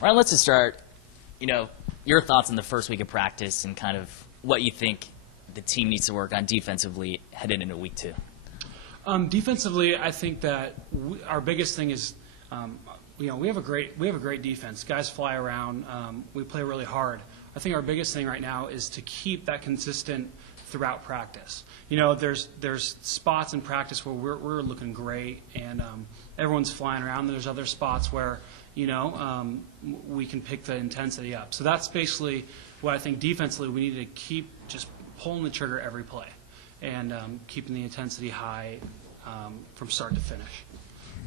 Ryan, let's just start, your thoughts on the first week of practice and kind of what you think the team needs to work on defensively headed into week 2. Defensively, I think that our biggest thing is, we have a great defense. Guys fly around. We play really hard. I think our biggest thing right now is to keep that consistent throughout practice. There's spots in practice where we're looking great and everyone's flying around. There's other spots where we can pick the intensity up. So that's basically what I think defensively we need to keep just pulling the trigger every play and keeping the intensity high from start to finish.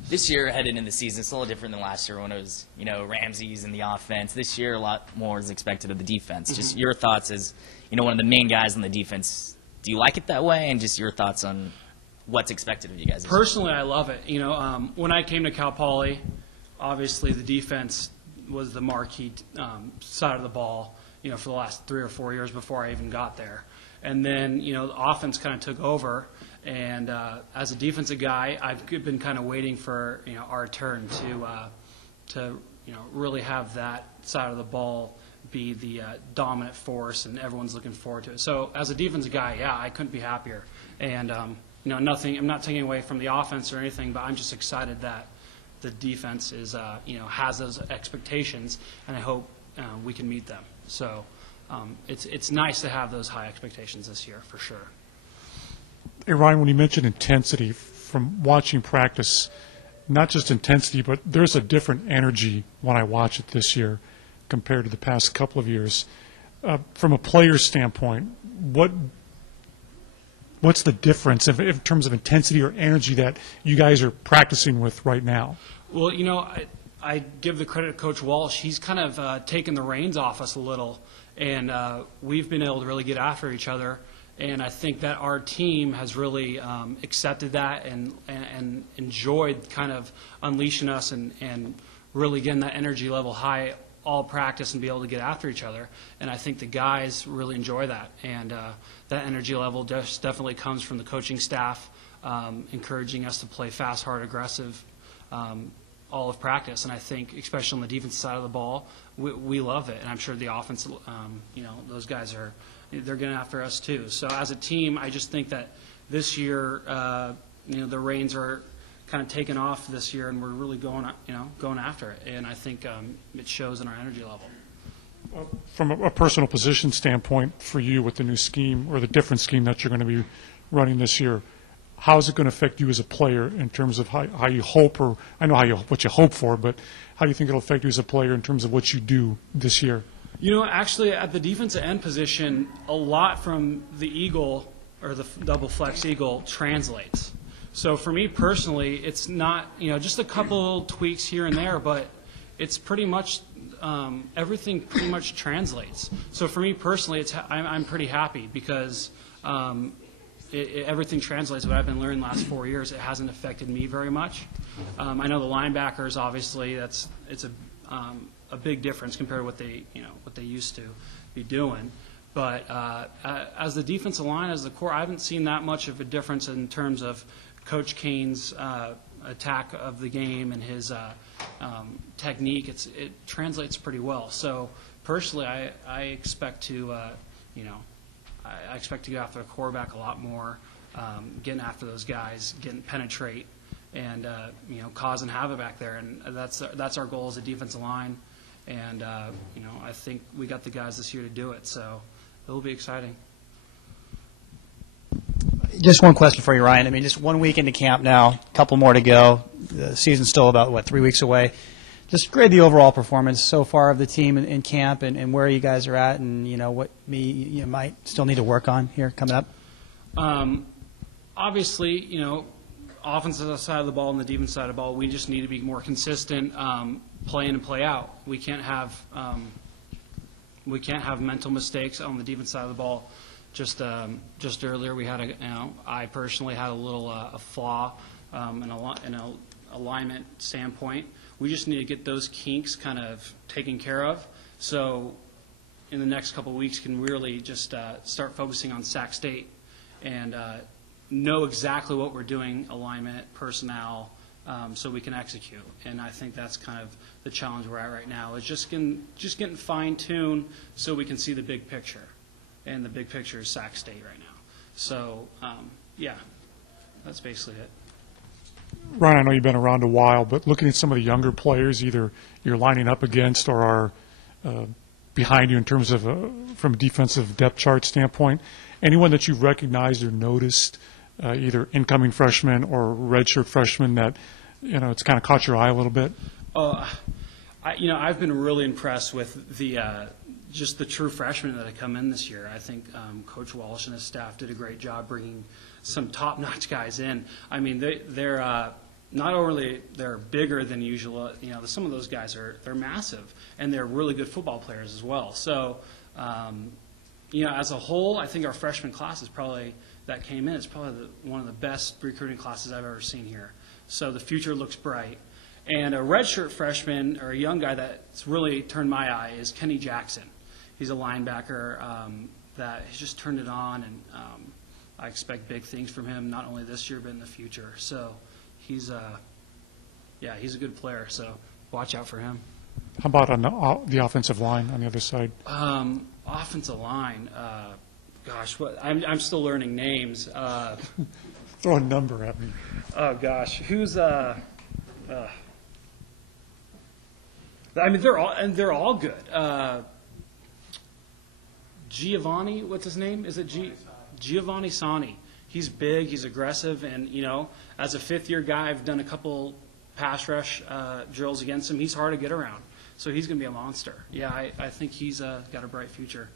This year, headed into the season, it's a little different than last year when it was, Ramsey's in the offense. This year, a lot more is expected of the defense. Mm-hmm. Just your thoughts as, one of the main guys on the defense. Do you like it that way? And just your thoughts on what's expected of you guys. Personally, I love it. When I came to Cal Poly, obviously the defense was the marquee side of the ball, for the last 3 or 4 years before I even got there. And then, the offense kind of took over. And as a defensive guy, I've been kind of waiting for, our turn to really have that side of the ball be the dominant force, and everyone's looking forward to it. So as a defensive guy, yeah, I couldn't be happier. And, nothing. I'm not taking away from the offense or anything, but I'm just excited that the defense is, has those expectations, and I hope we can meet them. So it's nice to have those high expectations this year, for sure. Hey, Ryan, when you mentioned intensity, from watching practice, not just intensity, but there's a different energy when I watch it this year compared to the past couple of years. From a player's standpoint, what's the difference in terms of intensity or energy that you guys are practicing with right now? Well, I give the credit to Coach Walsh. He's kind of taken the reins off us a little, and we've been able to really get after each other. And I think that our team has really accepted that and enjoyed kind of unleashing us and really getting that energy level high all practice and be able to get after each other. And I think the guys really enjoy that. And that energy level definitely comes from the coaching staff, encouraging us to play fast, hard, aggressive all of practice. And I think, especially on the defensive side of the ball, we love it. And I'm sure the offense, those guys they're getting after us too. So as a team, I just think that this year, the reins are kind of taken off this year, and we're really going after it. And I think it shows in our energy level. From a personal position standpoint for you with the new scheme or the different scheme that you're going to be running this year, how is it going to affect you as a player in terms of how you hope, or I know what you hope for, but how do you think it'll affect you as a player in terms of what you do this year? Actually, at the defensive end position, a lot from the eagle or the double flex eagle translates. So for me personally, it's not, just a couple tweaks here and there, but it's pretty much everything pretty much translates. So for me personally, I'm pretty happy because everything translates. What I've been learning the last 4 years, it hasn't affected me very much. I know the linebackers, obviously, it's a big difference compared to what they used to be doing. But as the defensive line, as the core, I haven't seen that much of a difference in terms of Coach Kane's attack of the game and his technique. It translates pretty well. So personally, I expect to I expect to get after the quarterback a lot more, getting after those guys, penetrate, and causing havoc back there. And that's our goal as a defensive line. And I think we got the guys this year to do it, so it'll be exciting. Just one question for you, Ryan. I mean, just 1 week into camp now, a couple more to go. The season's still about, 3 weeks away. Just grade the overall performance so far of the team in camp and where you guys are at, and what you might still need to work on here coming up. Obviously, offensive side of the ball and the defense side of the ball, we just need to be more consistent, play in and play out. We can't have mental mistakes on the defense side of the ball. Just earlier, we had I personally had a little a flaw in an alignment standpoint. We just need to get those kinks kind of taken care of. So in the next couple of weeks, can really just start focusing on Sac State and know exactly what we're doing, alignment, personnel, so we can execute. And I think that's kind of the challenge we're at right now, is just getting fine-tuned so we can see the big picture. And the big picture is Sac State right now. So, yeah, that's basically it. Ryan, I know you've been around a while, but looking at some of the younger players, either you're lining up against or are behind you in terms of from a defensive depth chart standpoint, anyone that you've recognized or noticed, either incoming freshmen or redshirt freshmen, that it's kind of caught your eye a little bit? I've been really impressed with the just the true freshmen that have come in this year. I think Coach Walsh and his staff did a great job bringing some top-notch guys in. I mean, they're not only they're bigger than usual. Some of those guys they're massive, and they're really good football players as well. So, as a whole, I think our freshman class is probably one of the best recruiting classes I've ever seen here. So the future looks bright. And a redshirt freshman, or a young guy that's really turned my eye, is Kenny Jackson. He's a linebacker that has just turned it on, and I expect big things from him, not only this year but in the future. So he's a good player. So watch out for him. How about on the offensive line on the other side? Offensive line. Gosh, I'm still learning names. Throw a number at me. Oh gosh, who's they're all good. Giovanni, what's his name? Is it Giovanni Sani? He's big, he's aggressive, and as a fifth-year guy, I've done a couple pass rush drills against him. He's hard to get around, so he's going to be a monster. Yeah, I think he's got a bright future.